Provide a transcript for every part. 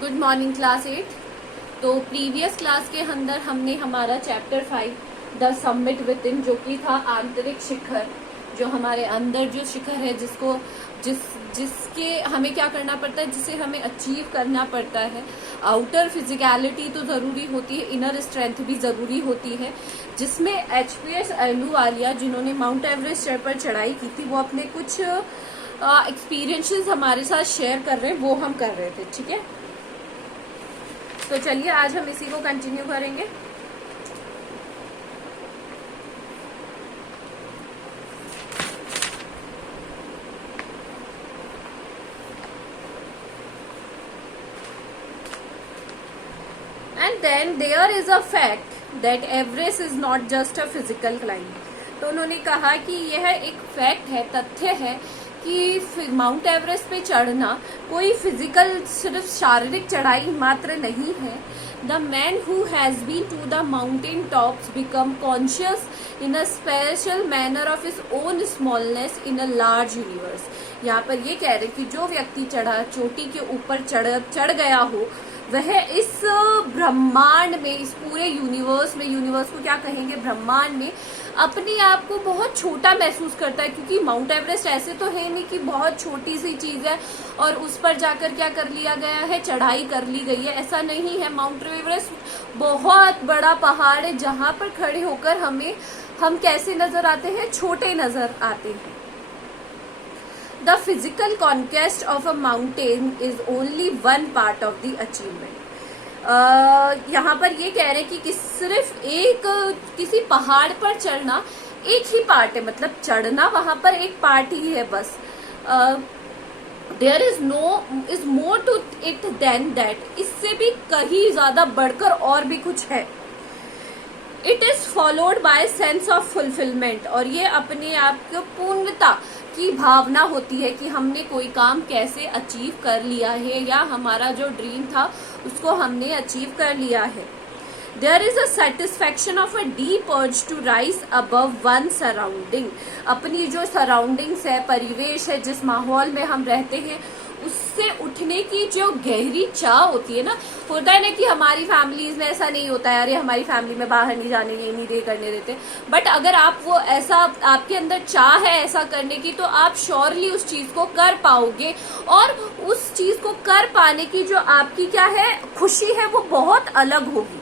Good morning class 8। तो previous class के अंदर हमने हमारा chapter 5 the summit with in, जो कि था आंतरिक शिखर, जो हमारे अंदर जो शिखर है जिसके हमें क्या करना पड़ता है, जिसे हमें अचीव करना पड़ता है। आउटर फिजिकलिटी तो ज़रूरी होती है, इनर स्ट्रेंथ भी ज़रूरी होती है, जिसमें एचपीएस अहलूवालिया जिन्होंने माउंट एवरेस्ट पर चढ़ाई की थी, वो अपने कुछ एक्सपीरियंसेस हमारे साथ शेयर कर रहे हैं, वो हम कर रहे थे। ठीक है, तो चलिए आज हम इसी को कंटिन्यू करेंगे। And then there is a fact that Everest is not just a physical climb. तो उन्होंने कहा कि यह एक फैक्ट है, तथ्य है कि माउंट एवरेस्ट पे चढ़ना कोई फिजिकल, सिर्फ शारीरिक चढ़ाई मात्र नहीं है। The man who has been to the mountain tops become conscious in a special manner of his own smallness in a large universe. यहाँ पर ये कह रहे कि जो व्यक्ति चोटी के ऊपर चढ़ गया हो, वह इस ब्रह्मांड में, इस पूरे यूनिवर्स में, यूनिवर्स को क्या कहेंगे, ब्रह्मांड में अपने आप को बहुत छोटा महसूस करता है। क्योंकि माउंट एवरेस्ट ऐसे तो है नहीं कि बहुत छोटी सी चीज है और उस पर जाकर क्या कर लिया गया है, चढ़ाई कर ली गई है, ऐसा नहीं है। माउंट एवरेस्ट बहुत बड़ा पहाड़ है, जहां पर खड़े होकर हम कैसे नजर आते हैं, छोटे नजर आते हैं। The physical conquest of a mountain is only one part of the achievement. यहाँ पर ये कह रहे हैं कि सिर्फ किसी पहाड़ पर चढ़ना एक ही पार्ट है, मतलब चढ़ना वहां पर एक पार्ट ही है बस। There is more to it than that, इससे भी कहीं ज्यादा बढ़कर और भी कुछ है। It is followed by sense of fulfilment, और ये अपने आप को पूर्णता की भावना होती है कि हमने कोई काम कैसे अचीव कर लिया है, या हमारा जो ड्रीम था उसको हमने अचीव कर लिया है। There is a satisfaction of a deep urge to rise above one surrounding. अपनी जो सराउंडिंग्स है, परिवेश है, जिस माहौल में हम रहते हैं, उससे उठने की जो गहरी चाह होती है ना, होता है ना कि हमारी फैमिलीज में ऐसा नहीं होता है, अरे हमारी फैमिली में बाहर नहीं जाने, ये नहीं करने देते। बट अगर आप वो ऐसा, आपके अंदर चाह है ऐसा करने की, तो आप श्योरली उस चीज को कर पाओगे, और उस चीज को कर पाने की जो आपकी क्या है, खुशी है, वो बहुत अलग होगी।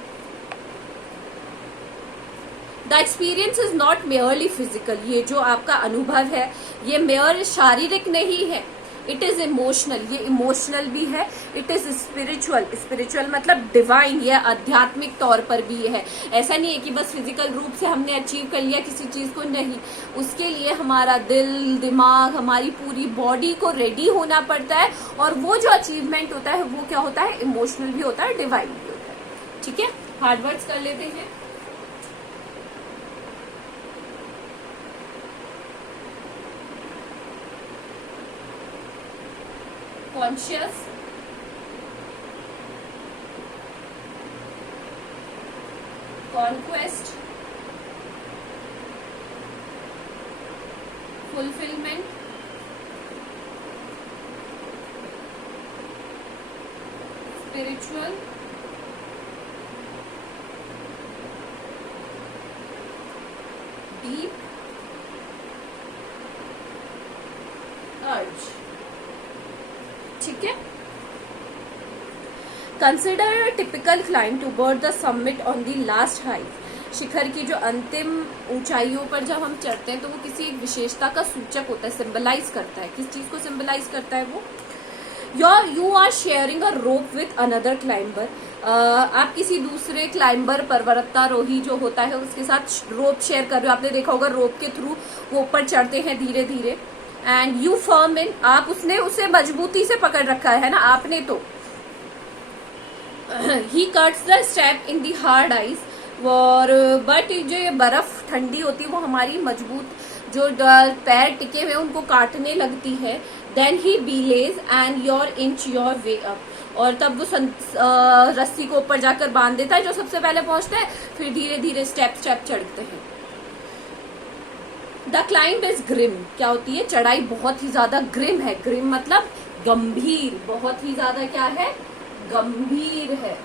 The experience is not merely physical, ये जो आपका अनुभव है ये मेयर शारीरिक नहीं है। इट इज इमोशनल, ये इमोशनल भी है। इट इज स्पिरिचुअल, स्पिरिचुअल मतलब डिवाइन, ये आध्यात्मिक तौर पर भी है। ऐसा नहीं है कि बस फिजिकल रूप से हमने अचीव कर लिया किसी चीज को, नहीं। उसके लिए हमारा दिल, दिमाग, हमारी पूरी बॉडी को रेडी होना पड़ता है, और वो जो अचीवमेंट होता है वो क्या होता है, इमोशनल भी होता है, डिवाइन भी होता है। ठीक है, हार्डवर्क्स कर लेते हैं। Conscious, conquest, fulfillment, spiritual, deep, urge। ठीक है, consider typical climb toward the summit on the last height. शिखर की जो अंतिम ऊंचाइयों पर जब हम चढ़ते हैं तो वो किसी एक विशेषता का सूचक होता है, सिंबलाइज करता है। किस चीज को सिंबलाइज करता है वो? You are sharing a rope with another climber. आप किसी दूसरे क्लाइंबर, पर्वतारोही जो होता है, उसके साथ रोप शेयर कर रहे हो। आपने देखा होगा रोप के थ्रू वो ऊपर चढ़ते हैं धीरे धीरे। एंड यू फर्म इन, आप उसे मजबूती से पकड़ रखा है ना आपने। तो ही cuts the step in the hard ice, और बट जो ये बर्फ ठंडी होती है वो हमारी मजबूत जो पैर टिके हुए उनको काटने लगती है। देन ही belay and your inch your way up, और तब वो रस्सी को ऊपर जाकर बांध देता है जो सबसे पहले पहुंचता है, फिर धीरे धीरे स्टेप चढ़ते हैं। द क्लाइंब इज ग्रिम, क्या होती है, चढ़ाई बहुत ही ज्यादा ग्रिम है। ग्रिम मतलब गंभीर, बहुत ही ज्यादा क्या है, गंभीर है।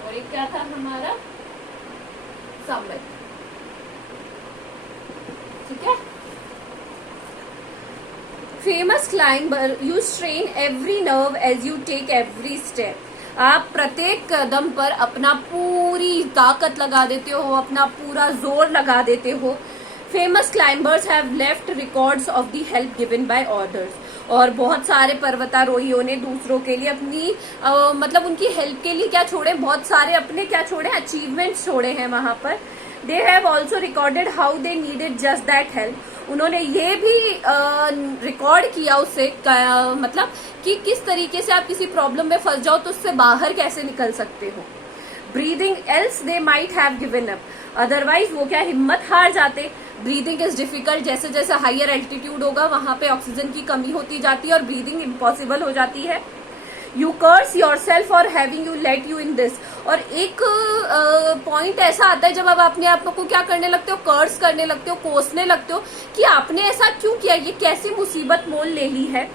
और एक क्या था हमारा समिट, ठीक है। Famous climber, you strain every nerve as you take every step. आप प्रत्येक कदम पर अपना पूरी ताकत लगा देते हो, अपना पूरा जोर लगा देते हो। Famous climbers have left records of the help given by orders. और बहुत सारे पर्वतारोहियों ने दूसरों के लिए अपनी मतलब उनकी हेल्प के लिए क्या छोड़े, बहुत सारे अपने क्या छोड़े, अचीवमेंट्स छोड़े हैं वहां पर। They have also recorded how they needed just that help. उन्होंने ये भी रिकॉर्ड किया उससे मतलब कि किस तरीके से आप किसी प्रॉब्लम में फंस जाओ तो उससे बाहर कैसे निकल सकते हो। Breathing else they might have given up, otherwise वो क्या हिम्मत हार जाते। ब्रीदिंग इज डिफिकल्ट, जैसे जैसे हायर एल्टीट्यूड होगा वहां पे ऑक्सीजन की कमी होती जाती है और ब्रीदिंग इम्पॉसिबल हो जाती है। You curse yourself for having you let you in this. और एक पॉइंट ऐसा आता है जब आप अपने आप को क्या करने लगते हो, कर्स करने लगते हो, कोसने लगते हो कि आपने ऐसा क्यों किया, ये कैसी मुसीबत मोल ले ली है।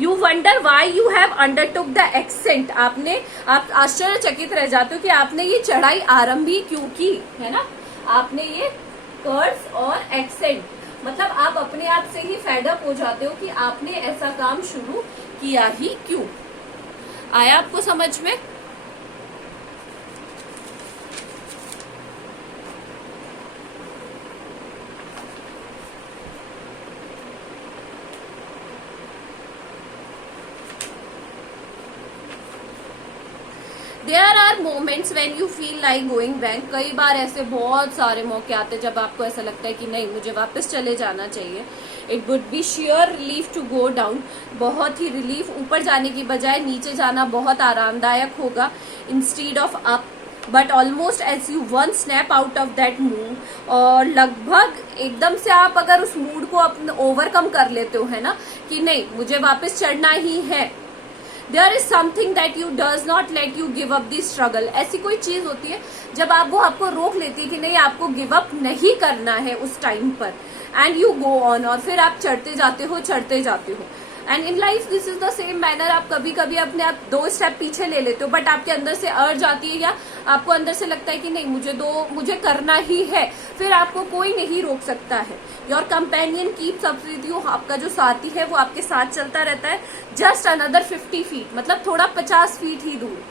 You wonder why you have undertook the accent, आप आश्चर्यचकित रह जाते हो कि आपने ये चढ़ाई आरंभ ही क्यों की, है ना। आपने ये कर्स और एक्सेंट मतलब आप अपने आप से ही फेडअप हो जाते हो कि आपने ऐसा काम शुरू किया ही क्यों। आया आपको समझ में। There are moments when you feel like going back. कई बार ऐसे बहुत सारे मौके आते हैं जब आपको ऐसा लगता है कि नहीं मुझे वापस चले जाना चाहिए। It would be sure relief to go down, बहुत ही रिलीफ, ऊपर जाने की बजाय नीचे जाना बहुत आरामदायक होगा instead of up. But almost as you one snap out of that mood, और लगभग एकदम से आप अगर उस मूड को अपने ओवरकम कर लेते हो, है ना, कि नहीं मुझे वापस चढ़ना ही है। There is something that you does not let you give up the struggle. ऐसी कोई चीज होती है जब आप वो आपको रोक लेती है कि नहीं आपको गिव अप नहीं करना है उस टाइम पर, एंड यू गो ऑन, और फिर आप चढ़ते जाते हो चढ़ते जाते हो। And in life this is the same manner. आप कभी कभी अपने आप 2 स्टेप पीछे ले लेते हो, बट आपके अंदर से अर्ज आती है या आपको अंदर से लगता है कि नहीं मुझे करना ही है, फिर आपको कोई नहीं रोक सकता है। Your companion keeps up with you, आपका जो साथी है वो आपके साथ चलता रहता है। जस्ट अनदर 50 फीट, मतलब थोड़ा 50 फीट ही दूर,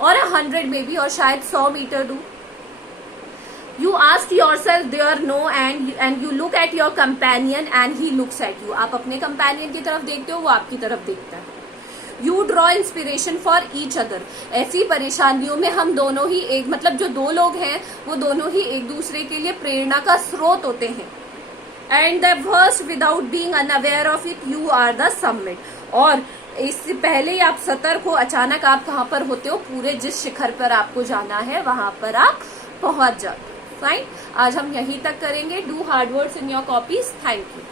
और 100 में भी, और शायद 100 मीटर दूर। You ask yourself there no and you look at your companion and he looks at you. आप अपने companion की तरफ देखते हो, वो आपकी तरफ देखता है। You draw inspiration for each other. ऐसी परेशानियों में हम दोनों ही एक मतलब जो 2 लोग हैं वो दोनों ही एक दूसरे के लिए प्रेरणा का स्रोत होते हैं। And the first without being unaware of it you are the summit. और इससे पहले ही आप सतर्क हो, अचानक आप कहाँ पर होते हो, पूरे जिस शिखर पर आपको जाना है वहां पर आप पहुंच जाते हो। फाइन, आज हम यहीं तक करेंगे। Do hard words in your copies. Thank you.